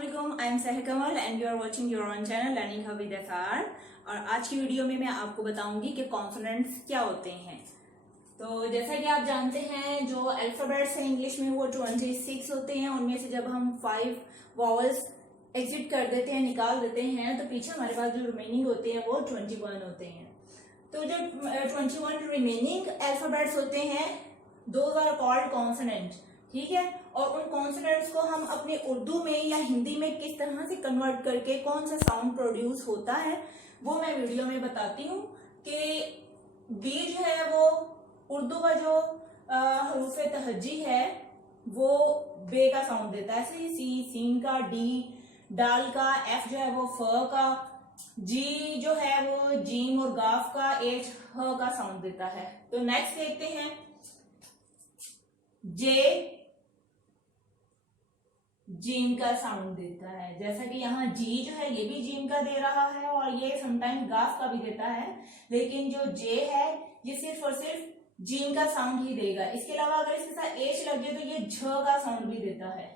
अस्सलाम I am Sehar Kamal and you are watching your own channel learning hub with SR. और आज की video में मैं आपको बताऊंगी कि कॉन्सोनेंट्स क्या होते हैं। तो जैसा कि आप जानते हैं जो अल्फाबेट्स हैं इंग्लिश में वो 26 होते हैं। उनमें से जब हम 5 वॉवल्स एग्जिट कर देते हैं, निकाल देते हैं, तो पीछे हमारे पास जो रिमेनिंग होते हैं वो 21 होते हैं। तो जो 21 रिमेनिंग अल्फाबेट्स होते हैं दोज आर कॉल्ड कॉन्सोनेंट। ठीक है, और उन कॉन्सोनेंट्स को हम अपने उर्दू में या हिंदी में किस तरह से कन्वर्ट करके कौन सा साउंड प्रोड्यूस होता है वो मैं वीडियो में बताती हूँ। कि बी जो है वो उर्दू का जो हरूफ तहज्जी है वो बे का साउंड देता है, ऐसे सी सीन का, डी डाल का, एफ जो है वो फ का, जी जो है वो जीम और गाफ का, एच ह का साउंड देता है। तो नेक्स्ट देखते हैं जे जीम का साउंड देता है। जैसा कि यहाँ जी जो है ये भी जीम का दे रहा है और ये समटाइम गाफ का भी देता है, लेकिन जो जे है ये सिर्फ और सिर्फ जीम का साउंड ही देगा। इसके अलावा अगर इसके साथ एच लगे तो ये झ का साउंड भी देता है।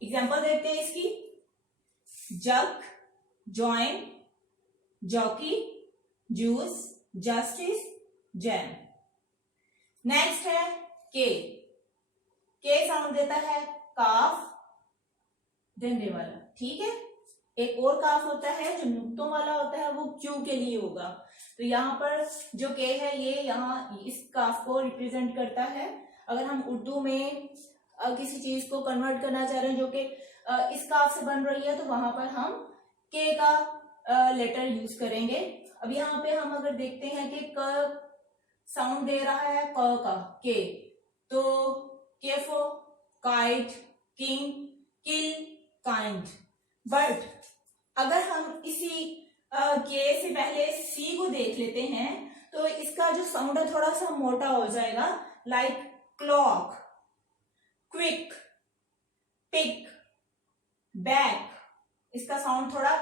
एग्जाम्पल देखते हैं इसकी। जक, join, jockey, juice, justice, jam. Next है के साउंड देता है काफ, डंडे वाला। ठीक है, एक और काफ होता है जो नुक्तों वाला होता है, वो क्यू के लिए होगा। तो यहाँ पर जो के है ये यहाँ इस काफ को रिप्रेजेंट करता है। अगर हम उर्दू में किसी चीज को कन्वर्ट करना चाह रहे हैं जो कि इस काफ से बन रही है, तो वहां पर हम के का लेटर यूज करेंगे। अब यहाँ पे हम अगर देखते हैं कि क साउंड दे रहा है क का के, तो के for kite, king, kill, kind. But अगर हम इसी के से पहले सी को देख लेते हैं तो इसका जो साउंड है थोड़ा सा मोटा हो जाएगा। Like clock, quick, pick, back. इसका साउंड थोड़ा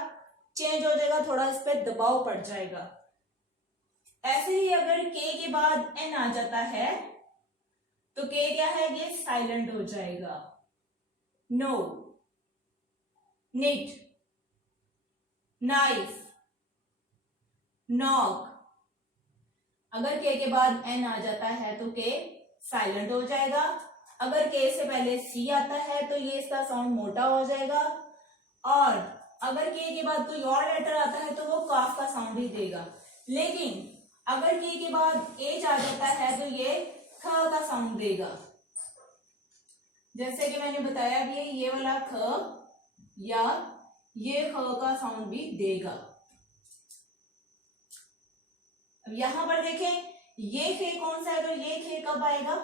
चेंज हो जाएगा, थोड़ा इस पर दबाव पड़ जाएगा। ऐसे ही अगर के बाद एन आ जाता है तो के क्या है, ये साइलेंट हो जाएगा। Know, knit, knife, knock. अगर के बाद एन आ जाता है तो के साइलेंट हो जाएगा। अगर के से पहले सी आता है तो ये इसका साउंड मोटा हो जाएगा। और अगर के बाद कोई और लेटर आता है तो वो काफ का साउंड ही देगा। लेकिन अगर के बाद एच आ जाता है तो ये ख का साउंड देगा। जैसे कि मैंने बताया भी ये वाला ख या ये ख का साउंड भी देगा। अब यहां पर देखें ये खे कौन सा है, तो ये खे कब आएगा,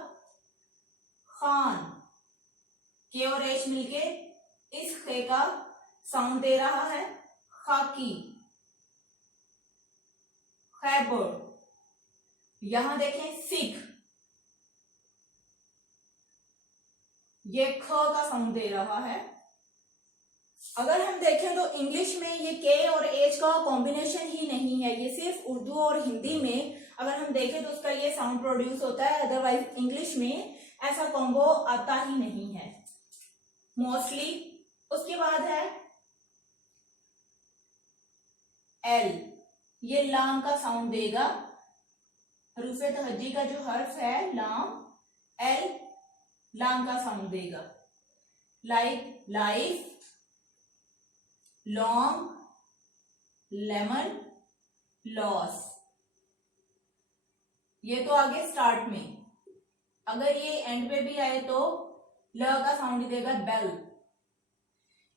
खान। के और एच मिलके इस खे का साउंड दे रहा है खाकी, खैबर। यहां देखें सिख, ये ख का साउंड दे रहा है। अगर हम देखें तो इंग्लिश में ये के और एच का कॉम्बिनेशन ही नहीं है, ये सिर्फ उर्दू और हिंदी में अगर हम देखें तो उसका ये साउंड प्रोड्यूस होता है। अदरवाइज इंग्लिश में ऐसा कॉम्बो आता ही नहीं है मोस्टली। उसके बाद है एल, ये लाम का साउंड देगा। हरूफ तहज्जी का जो हर्फ है लाम, एल लाम का साउंड देगा। Like life, long, lemon, loss. ये तो आगे स्टार्ट में। अगर ये एंड पे भी आए तो ल का साउंड देगा बेल।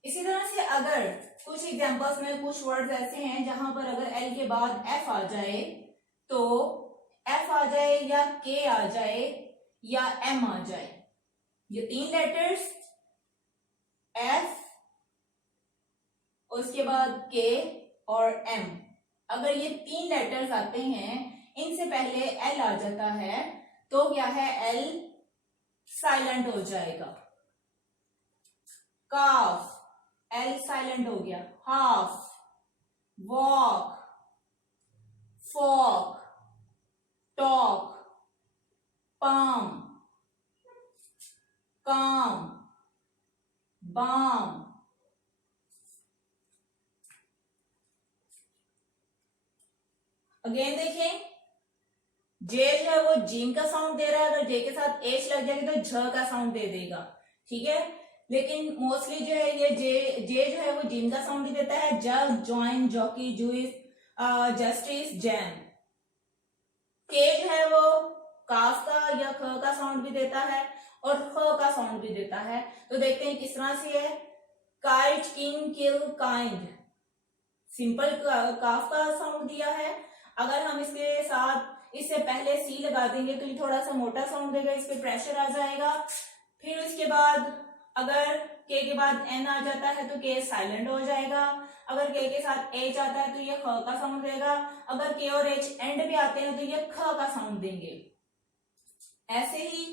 इसी तरह से अगर कुछ एग्जांपल्स में कुछ वर्ड्स ऐसे हैं जहां पर अगर एल के बाद एफ आ जाए तो एफ आ जाए या के आ जाए या एम आ जाए, ये 3 लेटर्स एफ उसके बाद के और एम, अगर ये 3 लेटर्स आते हैं इनसे पहले एल आ जाता है तो क्या है, एल साइलेंट हो जाएगा। काफ, एल साइलेंट हो गया। Half, walk, folk, talk, palm, calm, balm. Again देखें, जे जो है वो जीम का साउंड दे रहा है, अगर जे के साथ एच लग जाएगी तो झ का साउंड दे देगा, ठीक है। लेकिन मोस्टली जो है ये जे जो है वो जीम का साउंड ही देता है। जग, join, jockey, Jewish, justice, jam. के जो है वो काफ का या ख का साउंड भी देता है और ख का साउंड भी देता है। तो देखते हैं किस तरह से है। काइट, किंग, किल, काइंड, सिंपल काफ का साउंड दिया है। अगर हम इसके साथ इससे पहले सी लगा देंगे तो ये थोड़ा सा मोटा साउंड देगा, इस पे प्रेशर आ जाएगा। फिर उसके बाद अगर के के बाद एन आ जाता है तो के साइलेंट हो जाएगा। अगर के के साथ एच आता है तो ये ख का साउंड देगा। अगर के और एच एंड भी आते हैं तो ये ख का साउंड देंगे। ऐसे ही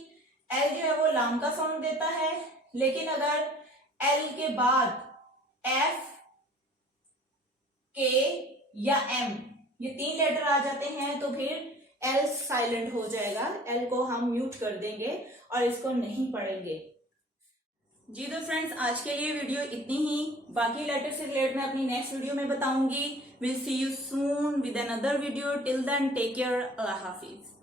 एल जो है वो लाम का साउंड देता है। लेकिन अगर एल के बाद एफ, के या एम ये 3 लेटर आ जाते हैं तो फिर एल साइलेंट हो जाएगा। एल को हम म्यूट कर देंगे और इसको नहीं पढ़ेंगे। जी तो फ्रेंड्स, आज के लिए वीडियो इतनी ही। बाकी लेटर से रिलेटेड मैं अपनी नेक्स्ट वीडियो में बताऊंगी। Will see you soon with another video. Till then take care. अल्लाह हाफिज।